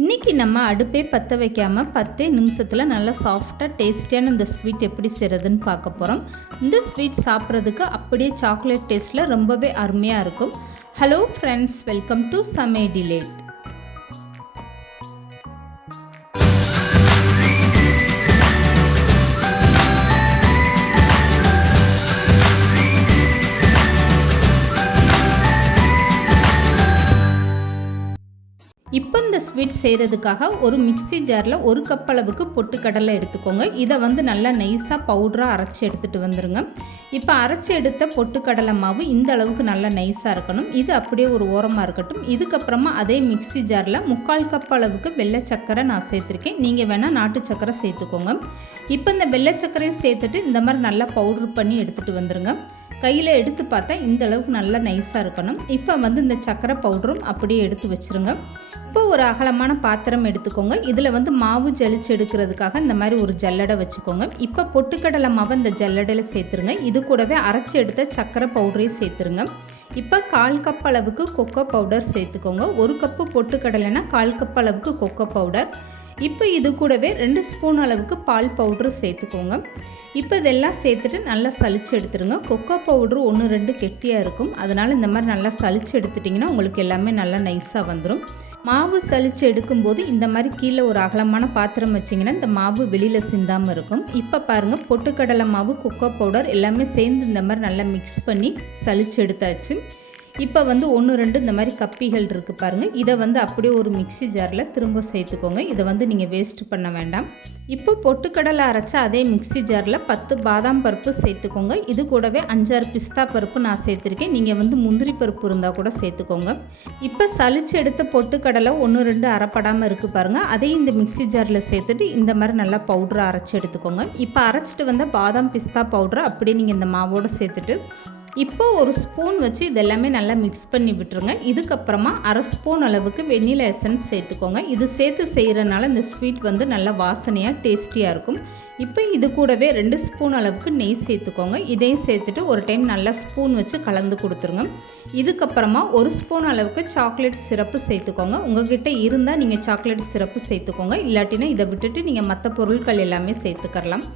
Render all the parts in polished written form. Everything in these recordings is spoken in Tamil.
இன்றைக்கி நம்ம அடுப்பே பற்ற வைக்காமல் 10 நிமிஷத்தில் நல்லா சாஃப்டாக டேஸ்டியான இந்த ஸ்வீட் எப்படி செய்கிறதுன்னு பார்க்க போகிறோம். இந்த ஸ்வீட் சாப்பிட்றதுக்கு அப்படியே சாக்லேட் டேஸ்ட்டில் ரொம்பவே அருமையாக இருக்கும். ஹலோ ஃப்ரெண்ட்ஸ், வெல்கம் டு சமையல் டிலேட். இப்போ இந்த ஸ்வீட் செய்கிறதுக்காக ஒரு மிக்ஸி ஜாரில் 1 கப் அளவுக்கு பொட்டுக்கடலை எடுத்துக்கோங்க. இதை நல்லா நைஸாக பவுடராக அரைச்சி எடுத்துகிட்டு வந்துடுங்க. இப்போ அரைச்சி எடுத்த பொட்டுக்கடலை மாவு இந்த அளவுக்கு நல்லா நைஸாக இருக்கணும். இது அப்படியே ஒரு ஓரமாக இருக்கட்டும். இதுக்கப்புறமா அதே மிக்ஸி ஜாரில் 3/4 கப் அளவுக்கு வெள்ளை சக்கரை நான் சேர்த்துருக்கேன். நீங்கள் வேணால் நாட்டு சக்கரை சேர்த்துக்கோங்க. இப்போ இந்த வெள்ளை சக்கரையும் சேர்த்துட்டு இந்த மாதிரி நல்லா பவுட்ரு பண்ணி எடுத்துகிட்டு வந்துடுங்க. கையில் எடுத்து பார்த்தா இந்த அளவுக்கு நல்லா நைஸாக இருக்கணும். இப்போ இந்த சக்கரை பவுடரும் அப்படியே எடுத்து வச்சுருங்க. இப்போ ஒரு அகலமான பாத்திரம் எடுத்துக்கோங்க. இதில் மாவு ஜலிச்சு எடுக்கிறதுக்காக இந்த மாதிரி ஒரு ஜல்லடை வச்சுக்கோங்க. இப்போ பொட்டுக்கடலை மாவை இந்த ஜல்லடையில் சேர்த்துருங்க. இது கூடவே அரைச்சி எடுத்த சக்கரை பவுடரையும் சேர்த்துருங்க. இப்போ 1/4 கப் அளவுக்கு கொக்கோ பவுடர் சேர்த்துக்கோங்க. 1 கப்பு பொட்டுக்கடலைனா 1/4 கப் அளவுக்கு கொக்கோ பவுடர். இப்போ இது கூடவே 2 ஸ்பூன் அளவுக்கு பால் பவுட்ரு சேர்த்துக்கோங்க. இப்போ இதெல்லாம் சேர்த்துட்டு நல்லா சலிச்சு எடுத்துருங்க. கொக்கோ பவுட்ரு 1-2 கெட்டியாக இருக்கும். அதனால் இந்த மாதிரி நல்லா சலிச்சு எடுத்துட்டிங்கன்னா உங்களுக்கு எல்லாமே நல்லா நைஸாக வந்துடும். மாவு சலிச்சு எடுக்கும்போது இந்த மாதிரி கீழே ஒரு அகலமான பாத்திரம் வச்சிங்கன்னா இந்த மாவு வெளியில் சிந்தாமல் இருக்கும். இப்போ பாருங்கள், பொட்டுக்கடலை மாவு, கொக்கோ பவுடர் எல்லாமே சேர்ந்து இந்த மாதிரி நல்லா மிக்ஸ் பண்ணி சலிச்சு எடுத்தாச்சு. இப்போ 1-2 இந்த மாதிரி கப்பிகள் இருக்குது பாருங்கள். இதை அப்படியே ஒரு மிக்ஸி ஜாரில் திரும்ப சேர்த்துக்கோங்க. இதை நீங்கள் வேஸ்ட் பண்ண வேண்டாம். இப்போ பொட்டுக்கடலை அரைச்ச அதே மிக்ஸி ஜாரில் 10 பாதாம் பருப்பு சேர்த்துக்கோங்க. இது கூடவே 5-6 பிஸ்தா பருப்பு நான் சேர்த்துருக்கேன். நீங்கள் முந்திரி பருப்பு இருந்தால் கூட சேர்த்துக்கோங்க. இப்போ சலிச்சு எடுத்த பொட்டுக்கடலை 1-2 அரைப்படாமல் இருக்குது பாருங்கள். அதையும் இந்த மிக்ஸி ஜாரில் சேர்த்துட்டு இந்த மாதிரி நல்லா பவுட்ரு அரைச்சி எடுத்துக்கோங்க. இப்போ அரைச்சிட்டு வந்த பாதாம் பிஸ்தா பவுட்ரு அப்படியே நீங்கள் இந்த மாவோடு சேர்த்துட்டு இப்போ ஒரு ஸ்பூன் வச்சு இதெல்லாமே நல்லா மிக்ஸ் பண்ணி விட்டுருங்க. இதுக்கப்புறமா 1/2 ஸ்பூன் அளவுக்கு வெண்ணிலா எசன்ஸ் சேர்த்துக்கோங்க. இது சேர்த்து செய்கிறனால இந்த ஸ்வீட் நல்லா வாசனையாக டேஸ்டியாக இருக்கும். இப்போ இது கூடவே 2 ஸ்பூன் அளவுக்கு நெய் சேர்த்துக்கோங்க. இதையும் சேர்த்துட்டு ஒரு டைம் நல்லா ஸ்பூன் வச்சு கலந்து கொடுத்துருங்க. இதுக்கப்புறமா 1 ஸ்பூன் அளவுக்கு சாக்லேட் சிரப்பு சேர்த்துக்கோங்க. உங்கள்கிட்ட இருந்தால் நீங்கள் சாக்லேட் சிரப்பு சேர்த்துக்கோங்க. இல்லாட்டினா இதை விட்டுட்டு நீங்கள் மற்ற பொருட்கள் எல்லாமே சேர்த்துக்கலாம்.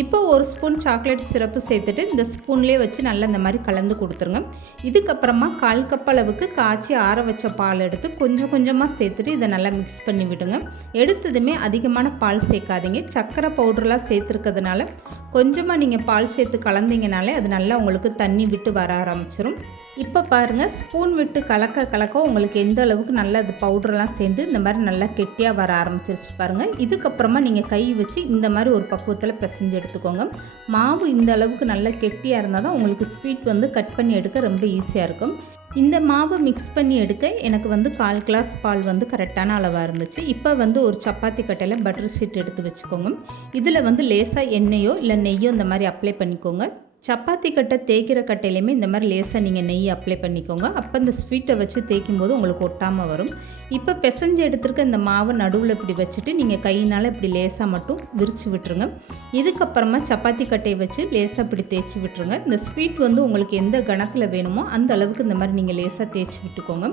இப்போ 1 ஸ்பூன் சாக்லேட் சிரப்பு சேர்த்துட்டு இந்த ஸ்பூன்லேயே வச்சு நல்லா இந்த மாதிரி கலந்து கொடுத்துருங்க. இதுக்கப்புறமா 1/4 கப் அளவுக்கு காய்ச்சி ஆற வச்ச பால் எடுத்து கொஞ்சம் கொஞ்சமாக சேர்த்துட்டு இதை நல்லா மிக்ஸ் பண்ணி விடுங்க. எடுத்ததுமே அதிகமான பால் சேர்க்காதீங்க. சக்கரை பவுடர்லாம் சேர்த்துருக்கிறதுனால கொஞ்சமாக நீங்கள் பால் சேர்த்து கலந்தீங்கனாலே அது நல்லா உங்களுக்கு தண்ணி விட்டு வர ஆரம்பிச்சிடும். இப்போ பாருங்கள், ஸ்பூன் விட்டு கலக்க உங்களுக்கு எந்த அளவுக்கு நல்லா அது பவுடர்லாம் சேர்ந்து இந்த மாதிரி நல்லா கெட்டியாக வர ஆரம்பிச்சிருச்சு பாருங்கள். இதுக்கப்புறமா நீங்கள் கை வச்சு இந்த மாதிரி ஒரு பக்குவத்தில் பிசைஞ்சு எடுத்துக்கோங்க. மாவு இந்த அளவுக்கு நல்லா கெட்டியாக இருந்தால் தான் உங்களுக்கு ஸ்வீட் கட் பண்ணி எடுக்க ரொம்ப ஈஸியாக இருக்கும். இந்த மாவு மிக்ஸ் பண்ணி எடுக்க எனக்கு 1/4 கிளாஸ் பால் கரெக்டான அளவாக இருந்துச்சு. இப்போ ஒரு சப்பாத்தி கட்டையில் பட்டர் ஷீட் எடுத்து வச்சுக்கோங்க. இதில் லேசாக எண்ணெயோ இல்லை நெய்யோ இந்த மாதிரி அப்ளை பண்ணிக்கோங்க. சப்பாத்தி கட்டை தேய்க்கிற கட்டையிலையுமே இந்த மாதிரி லேசாக நீங்கள் நெய் அப்ளை பண்ணிக்கோங்க. அப்போ இந்த ஸ்வீட்டை வச்சு தேய்க்கும் போது உங்களுக்கு ஒட்டாமல் வரும். இப்போ பிசைஞ்சு எடுத்துருக்க இந்த மாவை நடுவில் இப்படி வச்சுட்டு நீங்கள் கையினால் இப்படி லேசாக மட்டும் விரித்து விட்டுருங்க. இதுக்கப்புறமா சப்பாத்தி கட்டையை வச்சு லேசாக இப்படி தேய்ச்சி விட்டுருங்க. இந்த ஸ்வீட் உங்களுக்கு எந்த கணத்தில் வேணுமோ அந்த அளவுக்கு இந்த மாதிரி நீங்கள் லேசாக தேய்ச்சி விட்டுக்கோங்க.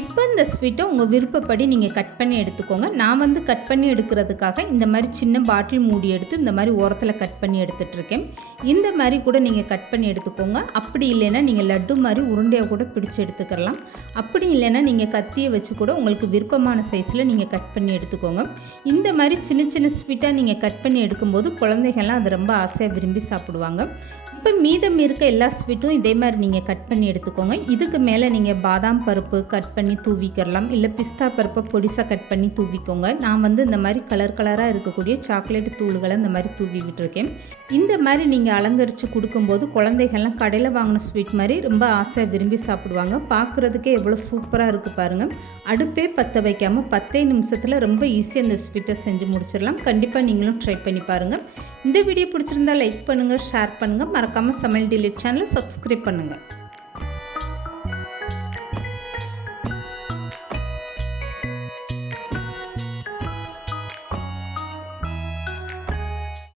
இப்போ இந்த ஸ்வீட்டை உங்கள் விருப்பப்படி நீங்கள் கட் பண்ணி எடுத்துக்கோங்க. நான் கட் பண்ணி எடுக்கிறதுக்காக இந்த மாதிரி சின்ன பாட்டில் மூடி எடுத்து இந்த மாதிரி ஓரத்தில் கட் பண்ணி எடுத்துகிட்ருக்கேன். இந்த மாதிரி கூட நீங்கள் கட் பண்ணி எடுத்துக்கோங்க. அப்படி இல்லைன்னா நீங்கள் லட்டு மாதிரி உருண்டையாக கூட பிடிச்சி எடுத்துக்கலாம். அப்படி இல்லைன்னா நீங்கள் கத்தியை வச்சு கூட உங்களுக்கு விருப்பமான சைஸில் நீங்கள் கட் பண்ணி எடுத்துக்கோங்க. இந்த மாதிரி சின்ன சின்ன ஸ்வீட்டாக நீங்கள் கட் பண்ணி எடுக்கும்போது குழந்தைகள்லாம் அதை ரொம்ப ஆசையாக விரும்பி சாப்பிடுவாங்க. இப்போ மீதம் இருக்க எல்லா ஸ்வீட்டும் இதே மாதிரி நீங்கள் கட் பண்ணி எடுத்துக்கோங்க. இதுக்கு மேலே நீங்கள் பாதாம் பருப்பு கட் பண்ணி தூவிக்கலாம், இல்லை பிஸ்தா பருப்பை பொடிசாக கட் பண்ணி தூவிக்கோங்க. நான் இந்த மாதிரி கலராக இருக்கக்கூடிய சாக்லேட் தூள்களை இந்த மாதிரி தூவி விட்டுருக்கேன். இந்த மாதிரி நீங்கள் அலங்கரித்து கொடுக்கும்போது குழந்தைகள்லாம் கடையில் வாங்கின ஸ்வீட் மாதிரி ரொம்ப ஆசையாக விரும்பி சாப்பிடுவாங்க. பார்க்குறதுக்கே எவ்வளோ சூப்பராக இருக்குது பாருங்கள். அடுப்பே பற்ற வைக்காமல் 10 நிமிஷத்தில் ரொம்ப ஈஸியாக இந்த ஸ்வீட்டை செஞ்சு முடிச்சிடலாம். கண்டிப்பாக நீங்களும் ட்ரை பண்ணி பாருங்கள். இந்த வீடியோ பிடிச்சிருந்தா லைக் பண்ணுங்கள், ஷேர் பண்ணுங்கள். மறக்காமல் சமையல் டிலேட் சேனலை சப்ஸ்கிரைப் பண்ணுங்கள்.